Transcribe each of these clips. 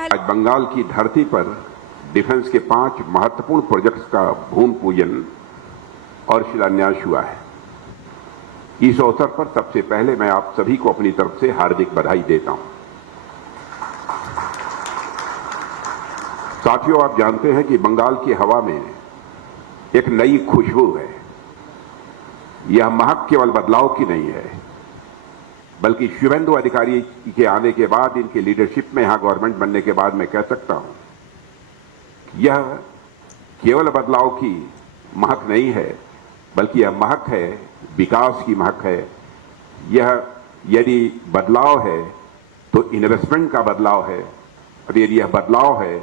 पहले आज बंगाल की धरती पर डिफेंस के 5 महत्वपूर्ण प्रोजेक्ट्स का भूमि पूजन और शिलान्यास हुआ है। इस अवसर पर सबसे पहले मैं आप सभी को अपनी तरफ से हार्दिक बधाई देता हूं। साथियों, आप जानते हैं कि बंगाल की हवा में एक नई खुशबू है। यह महक केवल बदलाव की नहीं है, बल्कि शुभेंदु अधिकारी के आने के बाद, इनके लीडरशिप में यहां गवर्नमेंट बनने के बाद मैं कह सकता हूं, यह केवल बदलाव की महक नहीं है, बल्कि यह महक है, विकास की महक है। यह यदि बदलाव है तो इन्वेस्टमेंट का बदलाव है, और यदि यह बदलाव है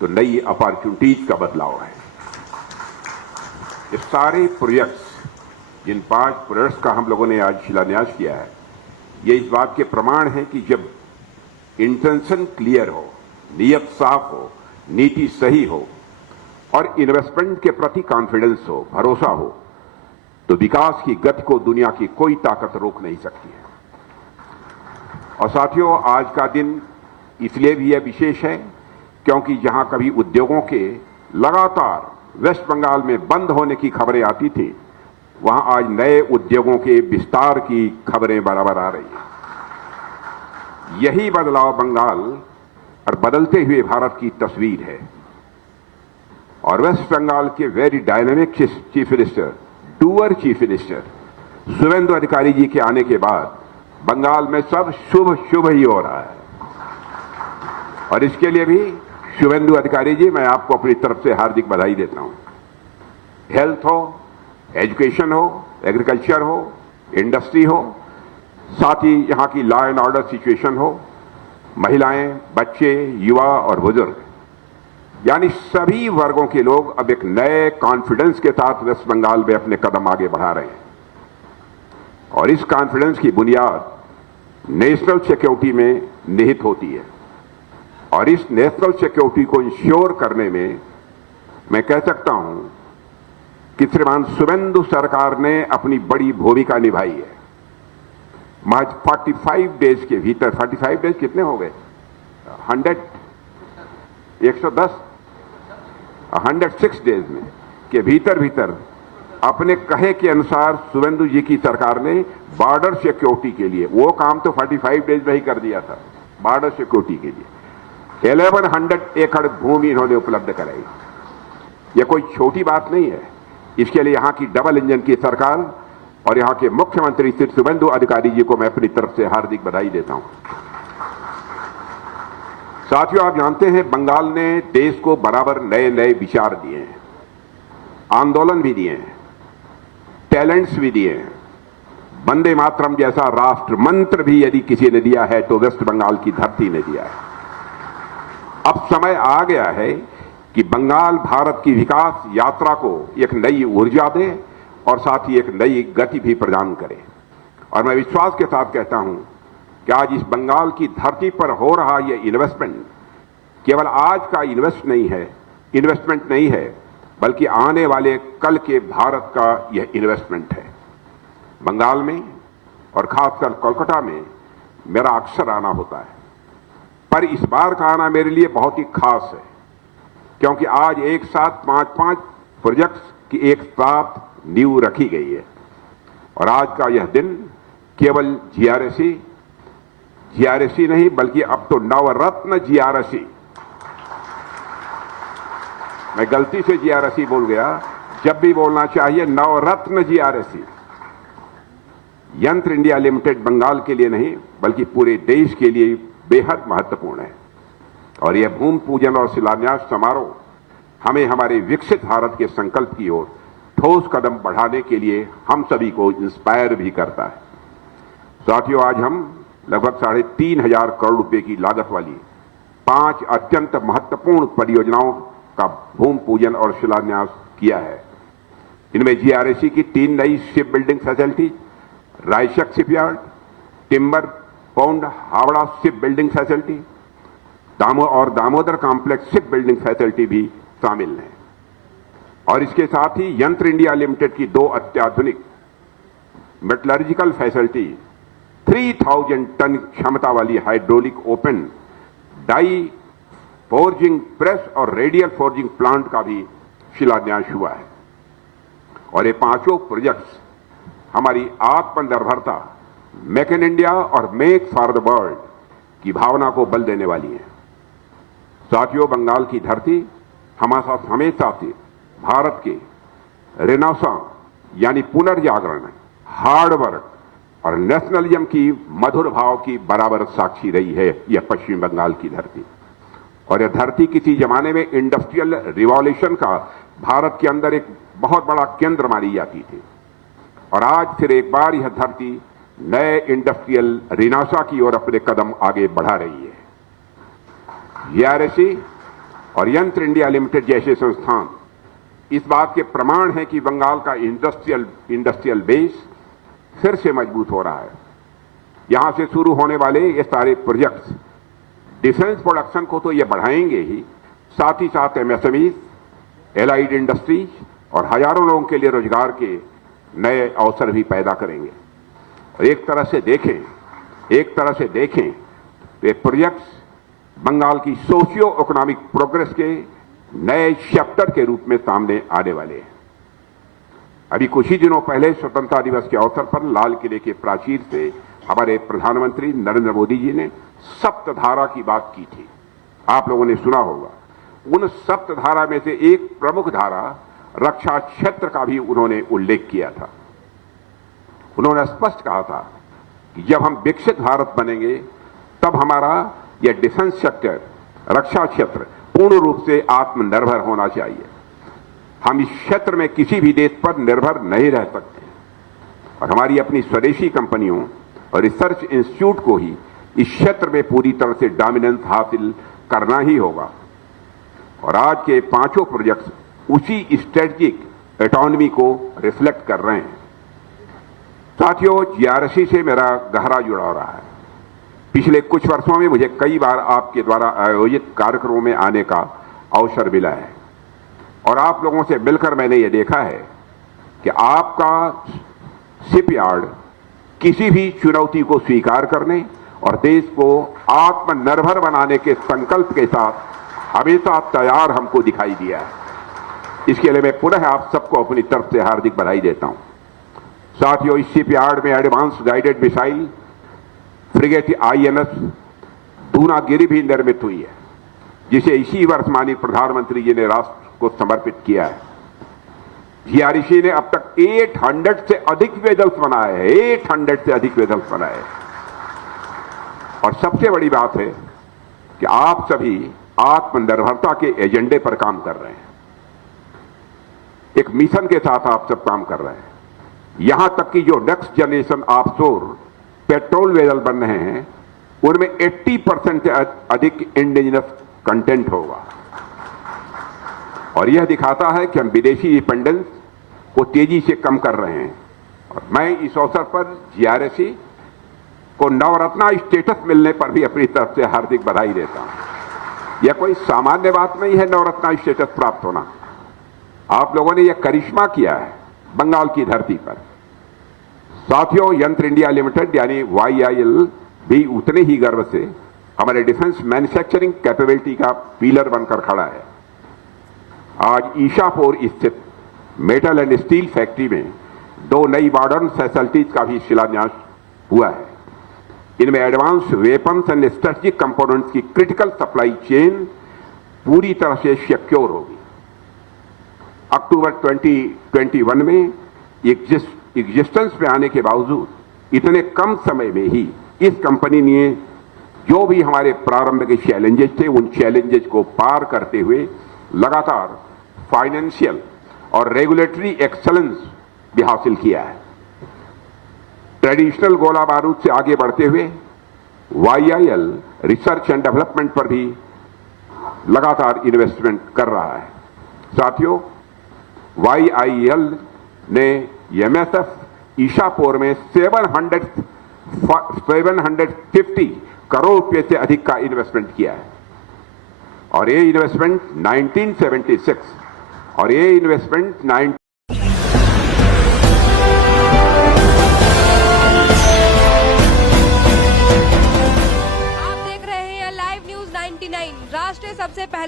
तो नई अपॉर्चुनिटीज का बदलाव है। ये सारे प्रोजेक्ट्स, जिन 5 प्रोजेक्ट्स का हम लोगों ने आज शिलान्यास किया है, ये इस बात के प्रमाण है कि जब इंटेंशन क्लियर हो, नियत साफ हो, नीति सही हो और इन्वेस्टमेंट के प्रति कॉन्फिडेंस हो, भरोसा हो, तो विकास की गति को दुनिया की कोई ताकत रोक नहीं सकती है। और साथियों, आज का दिन इसलिए भी यह विशेष है क्योंकि जहां कभी उद्योगों के लगातार वेस्ट बंगाल में बंद होने की खबरें आती थी, वहां आज नए उद्योगों के विस्तार की खबरें बराबर आ रही हैं। यही बदलाव बंगाल और बदलते हुए भारत की तस्वीर है। और वेस्ट बंगाल के very dynamic chief minister, doer chief minister Suvendu Adhikari ji के आने के बाद बंगाल में सब शुभ शुभ ही हो रहा है। और इसके लिए भी शुभेंदु अधिकारी जी, मैं आपको अपनी तरफ से हार्दिक बधाई देता हूं। हेल्थ हो, एजुकेशन हो, एग्रीकल्चर हो, इंडस्ट्री हो, साथ ही यहां की लॉ एंड ऑर्डर सिचुएशन हो, महिलाएं, बच्चे, युवा और बुजुर्ग, यानी सभी वर्गों के लोग अब एक नए कॉन्फिडेंस के साथ वेस्ट बंगाल में अपने कदम आगे बढ़ा रहे हैं। और इस कॉन्फिडेंस की बुनियाद नेशनल सिक्योरिटी में निहित होती है। और इस नेशनल सिक्योरिटी को इंश्योर करने में मैं कह सकता हूं कि श्रीमान शुभेंदु सरकार ने अपनी बड़ी भूमिका निभाई है। महज 45 डेज के भीतर, 45 डेज कितने हो गए? 106 डेज में के भीतर अपने कहे के अनुसार शुभेंदु जी की सरकार ने बॉर्डर सिक्योरिटी के लिए, वो काम तो 45 डेज में ही कर दिया था, बॉर्डर सिक्योरिटी के लिए 1100 एकड़ भूमि इन्होंने उपलब्ध कराई। यह कोई छोटी बात नहीं है। इसके लिए यहां की डबल इंजन की सरकार और यहां के मुख्यमंत्री श्री शुभेंदु अधिकारी जी को मैं अपनी तरफ से हार्दिक बधाई देता हूं। साथियों, आप जानते हैं बंगाल ने देश को बराबर नए नए विचार दिए हैं, आंदोलन भी दिए हैं, टैलेंट्स भी दिए हैं। वंदे मातरम जैसा राष्ट्र मंत्र भी यदि किसी ने दिया है तो वेस्ट बंगाल की धरती ने दिया है। अब समय आ गया है कि बंगाल भारत की विकास यात्रा को एक नई ऊर्जा दे और साथ ही एक नई गति भी प्रदान करे। और मैं विश्वास के साथ कहता हूं कि आज इस बंगाल की धरती पर हो रहा यह इन्वेस्टमेंट केवल आज का इन्वेस्टमेंट नहीं है, बल्कि आने वाले कल के भारत का यह इन्वेस्टमेंट है। बंगाल में और खासकर कोलकाता में मेरा अक्सर आना होता है, पर इस बार का आना मेरे लिए बहुत ही खास है क्योंकि आज एक साथ 5 प्रोजेक्ट्स की एक साथ नींव रखी गई है। और आज का यह दिन केवल जीआरएसी नहीं, बल्कि अब तो नवरत्न जीआरएसी, मैं गलती से जीआरएसी बोल गया, जब भी बोलना चाहिए नवरत्न जीआरएसी। यंत्र इंडिया लिमिटेड बंगाल के लिए नहीं, बल्कि पूरे देश के लिए बेहद महत्वपूर्ण है। और यह भूमि पूजन और शिलान्यास समारोह हमें हमारे विकसित भारत के संकल्प की ओर ठोस कदम बढ़ाने के लिए हम सभी को इंस्पायर भी करता है। साथियों, आज हम लगभग 3,500 करोड़ रुपए की लागत वाली 5 अत्यंत महत्वपूर्ण परियोजनाओं का भूमि पूजन और शिलान्यास किया है। इनमें जीआरएसी की 3 नई ship building facility, Raichak shipyard, timber pond Howrah ship building facility, Damodar complex ship building facility भी शामिल है। और इसके साथ ही यंत्र इंडिया लिमिटेड की 2 अत्याधुनिक मेटलर्जिकल फैसिलिटी, 3000 टन क्षमता वाली hydraulic open die forging press और रेडियल फोर्जिंग प्लांट का भी शिलान्यास हुआ है। और ये पांचों प्रोजेक्ट्स हमारी आत्मनिर्भरता, मेक इन इंडिया और मेक फॉर द वर्ल्ड की भावना को बल देने वाली है। साथियों, बंगाल की धरती हमेशा से भारत के रेनेसां यानी पुनर्जागरण, हार्ड वर्क और नेशनलिज्म की मधुर भाव की बराबर साक्षी रही है यह पश्चिम बंगाल की धरती। और यह धरती किसी जमाने में इंडस्ट्रियल रिवॉल्यूशन का भारत के अंदर एक बहुत बड़ा केंद्र मानी जाती थी। और आज फिर एक बार यह धरती नए इंडस्ट्रियल रिनासा की ओर अपने कदम आगे बढ़ा रही है। जीआरएसी और यंत्र इंडिया लिमिटेड जैसे संस्थान इस बात के प्रमाण हैं कि बंगाल का इंडस्ट्रियल बेस फिर से मजबूत हो रहा है। यहां से शुरू होने वाले ये सारे प्रोजेक्ट्स डिफेंस प्रोडक्शन को तो ये बढ़ाएंगे ही, साथ ही साथ एमएसएमई, एलाइड इंडस्ट्रीज और हजारों लोगों के लिए रोजगार के नए अवसर भी पैदा करेंगे। और एक तरह से देखें तो ये प्रोजेक्ट्स बंगाल की सोशियो इकोनॉमिक प्रोग्रेस के नए चैप्टर के रूप में सामने आने वाले हैं। अभी कुछ ही दिनों पहले स्वतंत्रता दिवस के अवसर पर लाल किले के प्राचीर से हमारे प्रधानमंत्री नरेंद्र मोदी जी ने सप्तधारा की बात की थी। आप लोगों ने सुना होगा। उन सप्तधारा में से एक प्रमुख धारा रक्षा क्षेत्र का भी उन्होंने उल्लेख किया था। उन्होंने स्पष्ट कहा था कि जब हम विकसित भारत बनेंगे तब हमारा यह डिफेंस सेक्टर, रक्षा क्षेत्र पूर्ण रूप से आत्मनिर्भर होना चाहिए। हम इस क्षेत्र में किसी भी देश पर निर्भर नहीं रह सकते और हमारी अपनी स्वदेशी कंपनियों और रिसर्च इंस्टीट्यूट को ही इस क्षेत्र में पूरी तरह से डोमिनेंस हासिल करना ही होगा। और आज के पांचों प्रोजेक्ट्स उसी स्ट्रेटेजिक ऑटोनॉमी को रिफ्लेक्ट कर रहे हैं। साथियों, जीआरएसी से मेरा गहरा जुड़ाव रहा है। पिछले कुछ वर्षों में मुझे कई बार आपके द्वारा आयोजित कार्यक्रमों में आने का अवसर मिला है और आप लोगों से मिलकर मैंने ये देखा है कि आपका शिपयार्ड किसी भी चुनौती को स्वीकार करने और देश को आत्मनिर्भर बनाने के संकल्प के साथ हमेशा तैयार हमको दिखाई दिया है। इसके लिए मैं पुनः आप सबको अपनी तरफ से हार्दिक बधाई देता हूं। साथियों, इस शिपयार्ड में advance guided missile frigate INS Dunagiri भी निर्मित हुई है, जिसे इसी वर्ष माननीय प्रधानमंत्री जी ने राष्ट्र को समर्पित किया है। जीआरएसी ने अब तक 800 से अधिक वेसल्स बनाए हैं, 800 से अधिक वेसल्स बनाए हैं। और सबसे बड़ी बात है कि आप सभी आत्मनिर्भरता के एजेंडे पर काम कर रहे हैं। एक मिशन के साथ आप सब काम कर रहे हैं। यहां तक कि जो next generation offshore patrol vessel बन रहे हैं उनमें 80% से अधिक इंडिजिनस कंटेंट होगा। और यह दिखाता है कि हम विदेशी डिपेंडेंस को तेजी से कम कर रहे हैं। और मैं इस अवसर पर जीआरएसी को नवरत्ना स्टेटस मिलने पर भी अपनी तरफ से हार्दिक बधाई देता हूं। यह कोई सामान्य बात नहीं है नवरत्ना स्टेटस प्राप्त होना। आप लोगों ने यह करिश्मा किया है बंगाल की धरती पर। साथियों, यंत्र इंडिया लिमिटेड यानी YIL भी उतने ही गर्व से हमारे डिफेंस मैन्युफैक्चरिंग कैपेबिलिटी का पिलर बनकर खड़ा है। आज ईशापुर स्थित मेटल एंड स्टील फैक्ट्री में 2 नई मॉडर्न फैसिलिटीज का भी शिलान्यास हुआ है। इनमें advance weapons and strategic components की क्रिटिकल सप्लाई चेन पूरी तरह से सिक्योर होगी। अक्टूबर 2021 में एग्जिस्टेंस में आने के बावजूद इतने कम समय में ही इस कंपनी ने जो भी हमारे प्रारंभ के चैलेंजेस थे उन चैलेंजेस को पार करते हुए लगातार फाइनेंशियल और रेगुलेटरी एक्सेलेंस भी हासिल किया है। ट्रेडिशनल गोला बारूद से आगे बढ़ते हुए YIL रिसर्च एंड डेवलपमेंट पर भी लगातार इन्वेस्टमेंट कर रहा है। साथियों, YIL ने MSF ईशापुर में 750 करोड़ रुपए से अधिक का इन्वेस्टमेंट किया है। और ये इन्वेस्टमेंट 1976 और ये इन्वेस्टमेंट आप देख रहे हैं लाइव न्यूज 19 99 राष्ट्र सबसे पहले